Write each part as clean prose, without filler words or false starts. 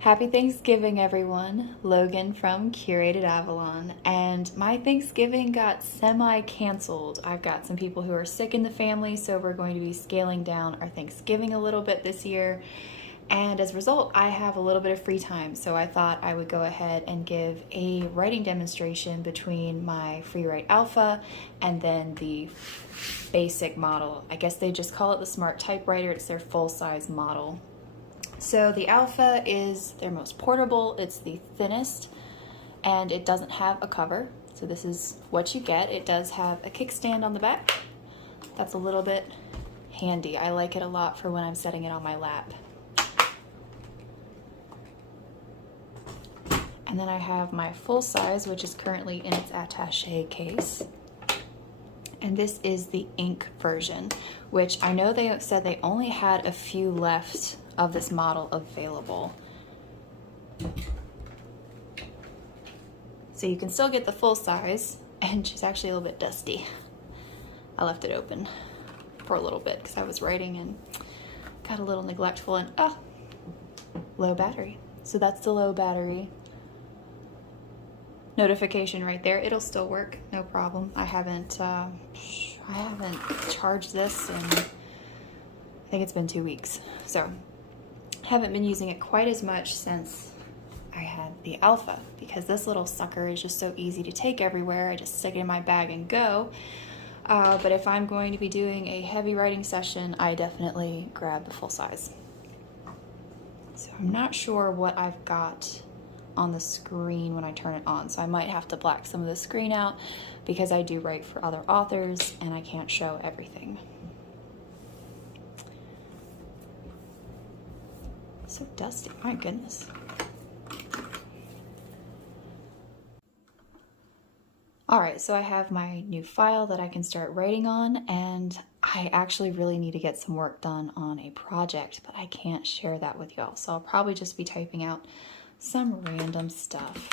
Happy Thanksgiving, everyone. Logan from Curated Avalon. And my Thanksgiving got semi-canceled. I've got some people who are sick in the family, so we're going to be scaling down our Thanksgiving a little bit this year. And as a result, I have a little bit of free time, so I thought I would go ahead and give a writing demonstration between my Freewrite Alpha and then the basic model. I guess they just call it the Smart Typewriter. It's their full-size model. So the Alpha is their most portable, it's the thinnest, and it doesn't have a cover. So this is what you get. It does have a kickstand on the back. That's a little bit handy. I like it a lot for when I'm setting it on my lap. And then I have my full size, which is currently in its attaché case. And this is the ink version, which I know they said they only had a few left of this model available. So you can still get the full size, and she's actually a little bit dusty. I left it open for a little bit because I was writing and got a little neglectful and low battery. So that's the low battery notification right there. It'll still work, no problem. I haven't charged this in, I think it's been 2 weeks. So haven't been using it quite as much since I had the Alpha, because this little sucker is just so easy to take everywhere. I just stick it in my bag and go. But if I'm going to be doing a heavy writing session, I definitely grab the full size. So I'm not sure what I've got on the screen when I turn it on, so I might have to black some of the screen out because I do write for other authors and I can't show everything. So dusty, my goodness. All right, so I have my new file that I can start writing on, and I actually really need to get some work done on a project, but I can't share that with y'all. So I'll probably just be typing out some random stuff.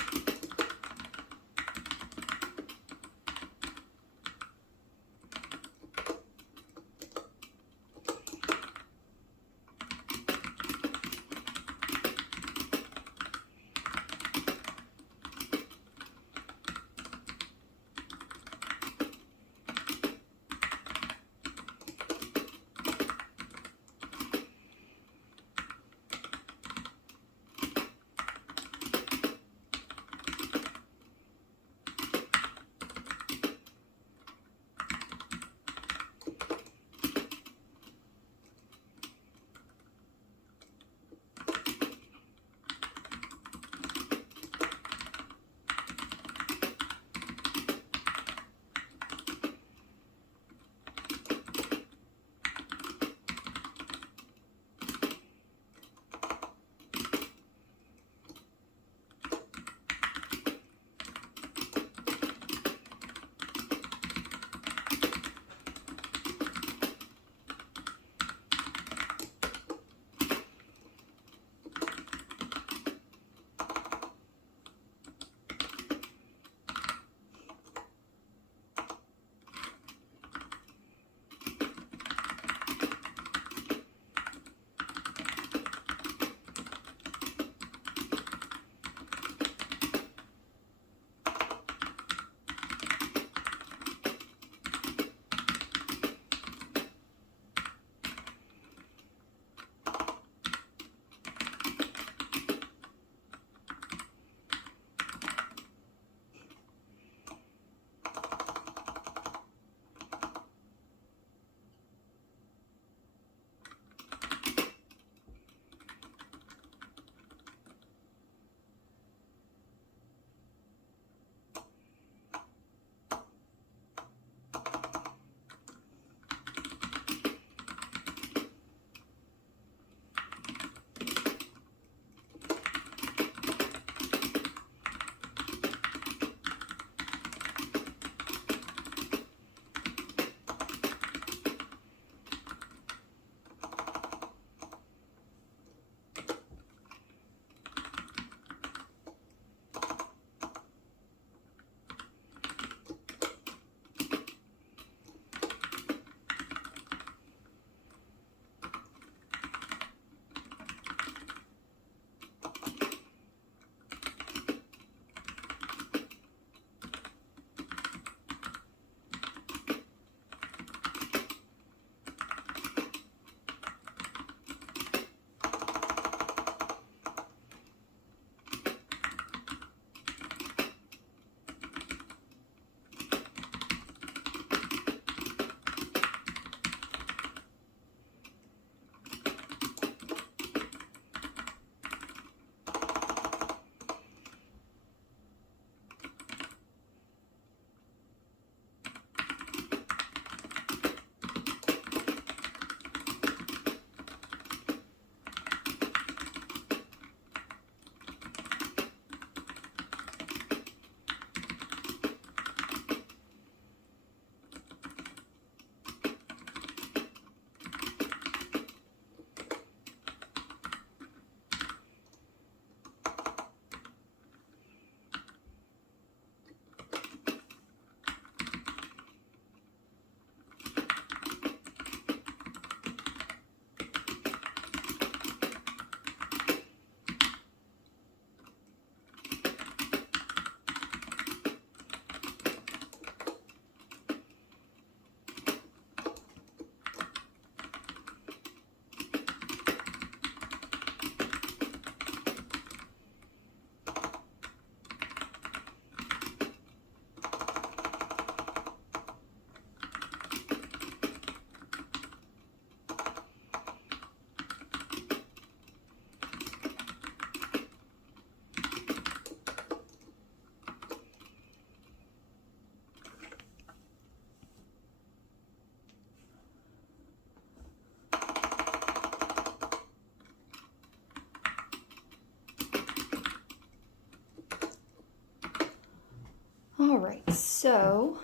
All right, so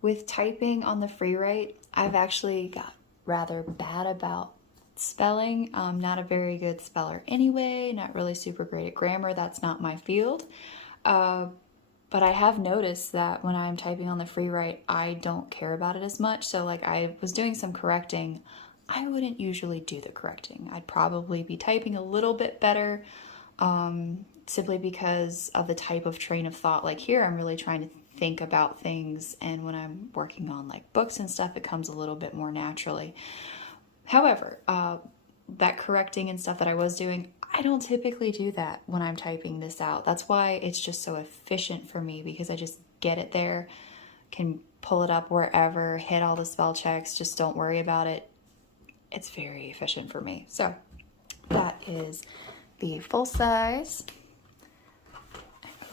with typing on the Freewrite, I've actually got rather bad about spelling. I'm not a very good speller anyway, not really super great at grammar. That's not my field. But I have noticed that when I'm typing on the Freewrite, I don't care about it as much. So like I was doing some correcting. I wouldn't usually do the correcting. I'd probably be typing a little bit better, simply because of the type of train of thought. Like here, I'm really trying to think about things, and when I'm working on like books and stuff, it comes a little bit more naturally. However, that correcting and stuff that I was doing, I don't typically do that when I'm typing this out. That's why it's just so efficient for me, because I just get it there, can pull it up wherever, hit all the spell checks, just don't worry about it. It's very efficient for me. So that is the full size.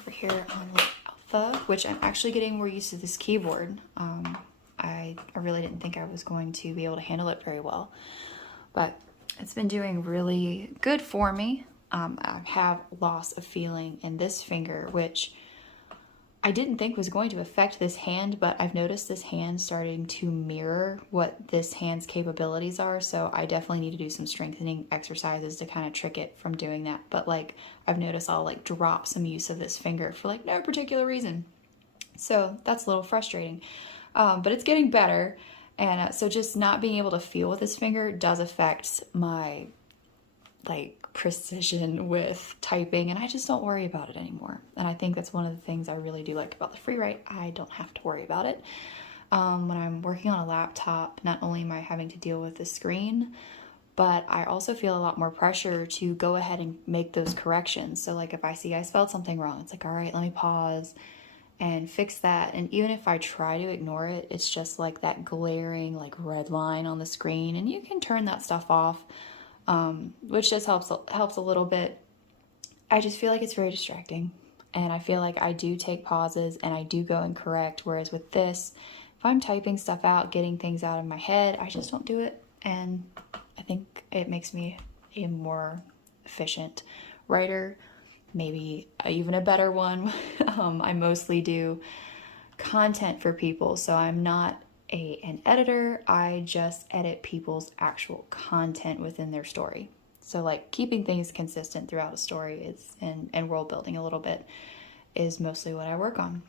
Over here on the Alpha, which I'm actually getting more used to this keyboard. I really didn't think I was going to be able to handle it very well, but it's been doing really good for me. I have loss of feeling in this finger, which I didn't think was going to affect this hand, but I've noticed this hand starting to mirror what this hand's capabilities are, so I definitely need to do some strengthening exercises to kind of trick it from doing that. But like, I've noticed I'll like drop some use of this finger for like no particular reason. So that's a little frustrating, but it's getting better. And so just not being able to feel with this finger does affect my like precision with typing, and I just don't worry about it anymore. And I think that's one of the things I really do like about the Freewrite. I don't have to worry about it. When I'm working on a laptop, not only am I having to deal with the screen, but I also feel a lot more pressure to go ahead and make those corrections. So like if I see I spelled something wrong, it's like, all right, let me pause and fix that. And even if I try to ignore it, it's just like that glaring like red line on the screen, and you can turn that stuff off, which just helps a little bit. I just feel like it's very distracting, and I feel like I do take pauses and I do go and correct, whereas with this, if I'm typing stuff out, getting things out of my head, I just don't do it, and I think it makes me a more efficient writer, maybe even a better one. I mostly do content for people, so I'm not an editor. I just edit people's actual content within their story. So like keeping things consistent throughout a story is, and world building a little bit, is mostly what I work on.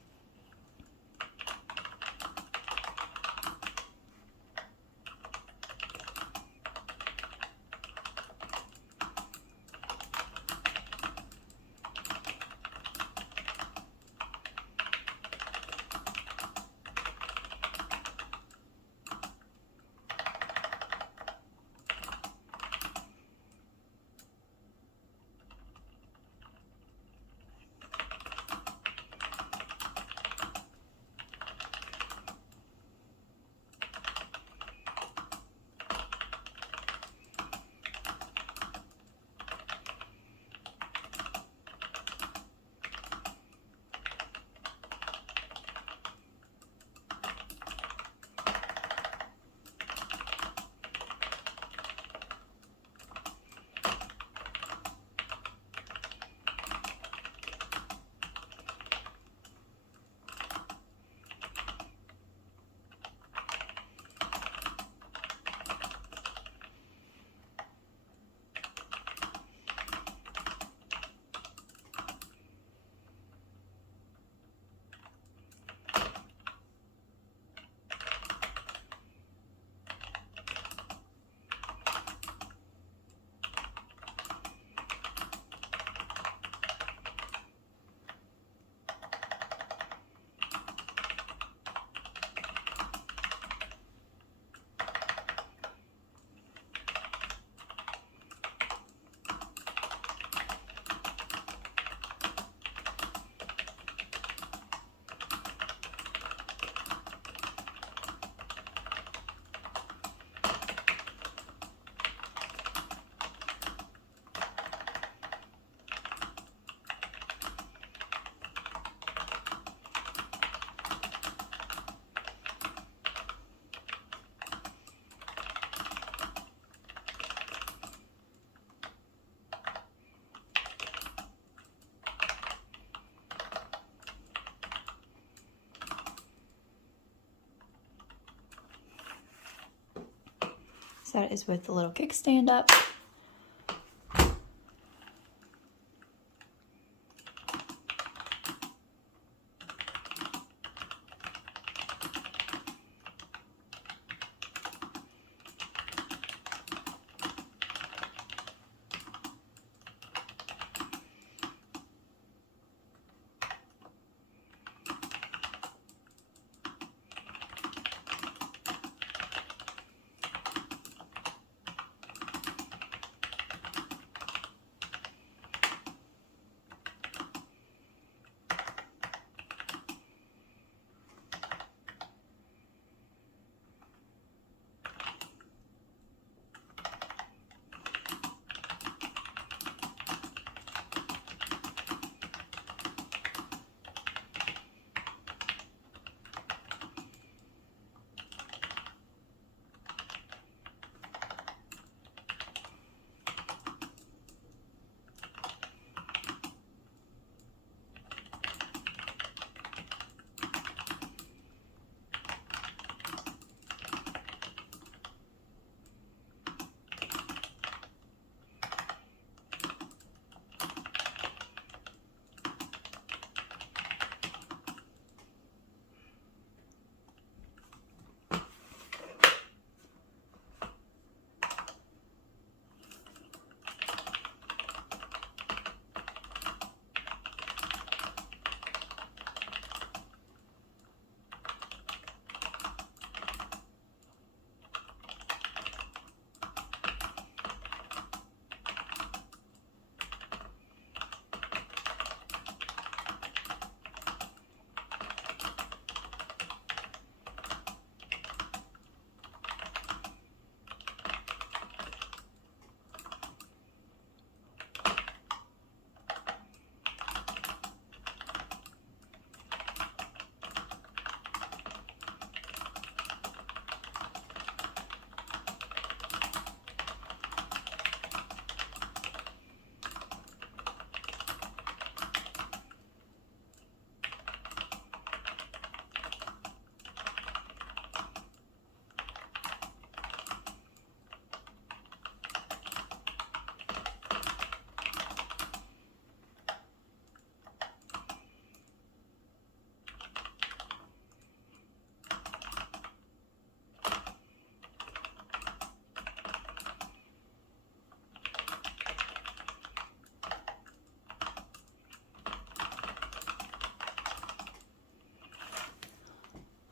So that is with the little kickstand up.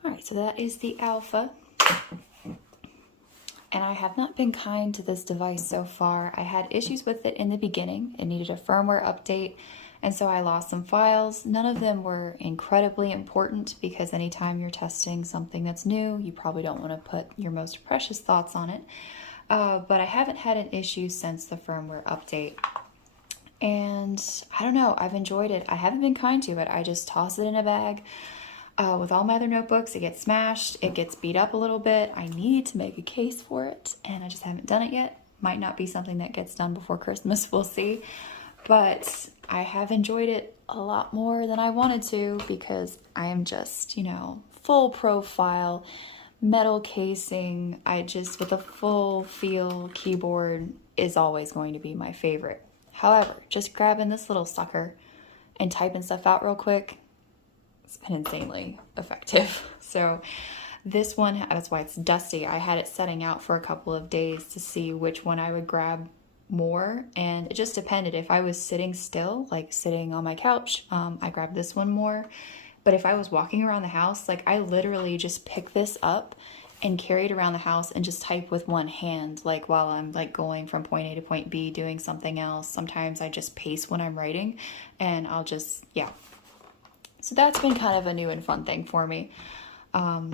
Alright, so that is the Alpha. And I have not been kind to this device so far. I had issues with it in the beginning. It needed a firmware update, and so I lost some files. None of them were incredibly important because anytime you're testing something that's new, you probably don't want to put your most precious thoughts on it. But I haven't had an issue since the firmware update. And I don't know, I've enjoyed it. I haven't been kind to it. I just toss it in a bag. With all my other notebooks, it gets smashed, it gets beat up a little bit. I need to make a case for it, and I just haven't done it yet. Might not be something that gets done before Christmas, we'll see. But I have enjoyed it a lot more than I wanted to because I am just, you know, full profile, metal casing. With a full feel keyboard is always going to be my favorite. However, just grabbing this little sucker and typing stuff out real quick, it's been insanely effective. So this one, that's why it's dusty. I had it setting out for a couple of days to see which one I would grab more, and it just depended. If I was sitting still, like sitting on my couch, I grabbed this one more. But if I was walking around the house, like I literally just pick this up and carry it around the house and just type with one hand, like while I'm like going from point A to point B, doing something else. Sometimes I just pace when I'm writing, and I'll just, yeah. So that's been kind of a new and fun thing for me. But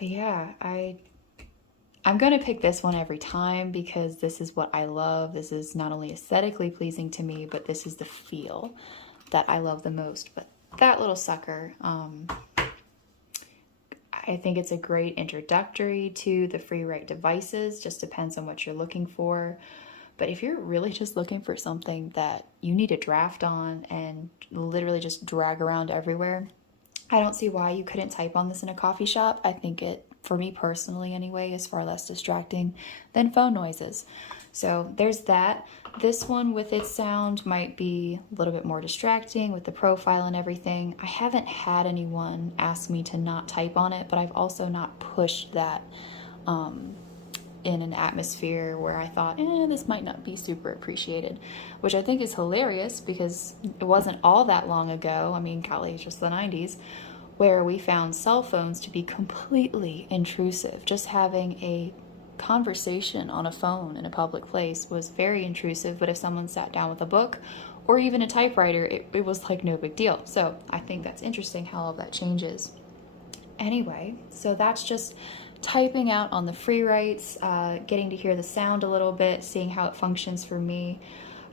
yeah, I'm going to pick this one every time because this is what I love. This is not only aesthetically pleasing to me, but this is the feel that I love the most. But that little sucker, I think it's a great introductory to the Freewrite devices. Just depends on what you're looking for. But if you're really just looking for something that you need a draft on and literally just drag around everywhere, I don't see why you couldn't type on this in a coffee shop. I think it for me personally anyway, is far less distracting than phone noises. So there's that. This one with its sound might be a little bit more distracting with the profile and everything. I haven't had anyone ask me to not type on it, but I've also not pushed that in an atmosphere where I thought, this might not be super appreciated, which I think is hilarious because it wasn't all that long ago, I mean, golly, just the 90s, where we found cell phones to be completely intrusive. Just having a conversation on a phone in a public place was very intrusive, but if someone sat down with a book or even a typewriter, it was like no big deal. So I think that's interesting how all of that changes. Anyway, so that's just typing out on the Freewrites, getting to hear the sound a little bit, seeing how it functions for me.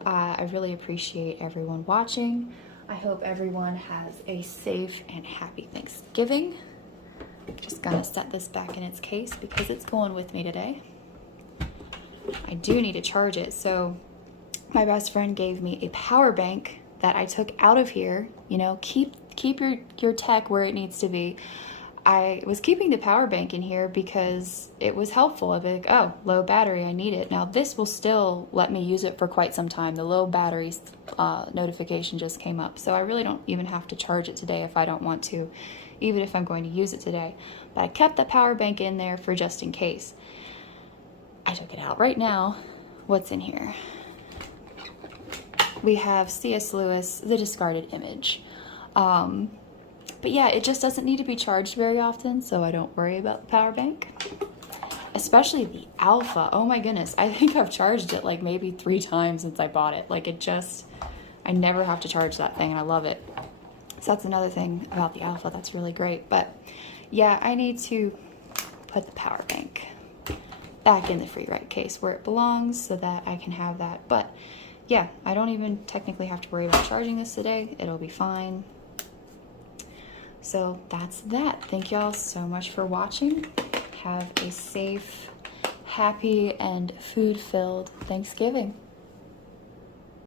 I really appreciate everyone watching. I hope everyone has a safe and happy Thanksgiving. Just gonna set this back in its case because it's going with me today. I do need to charge it, so my best friend gave me a power bank that I took out of here. You know, keep your tech where it needs to be. I was keeping the power bank in here because it was helpful. I'd be like, oh, low battery, I need it. Now this will still let me use it for quite some time. The low battery notification just came up, so I really don't even have to charge it today if I don't want to, even if I'm going to use it today. But I kept the power bank in there for just in case. I took it out right now. What's in here? We have C.S. Lewis, The Discarded Image. But yeah, it just doesn't need to be charged very often, so I don't worry about the power bank. Especially the Alpha. Oh my goodness, I think I've charged it like maybe 3 times since I bought it. Like I never have to charge that thing and I love it. So that's another thing about the Alpha that's really great. But yeah, I need to put the power bank back in the Freewrite case where it belongs so that I can have that. But yeah, I don't even technically have to worry about charging this today. It'll be fine. So that's that. Thank y'all so much for watching. Have a safe, happy, and food-filled Thanksgiving.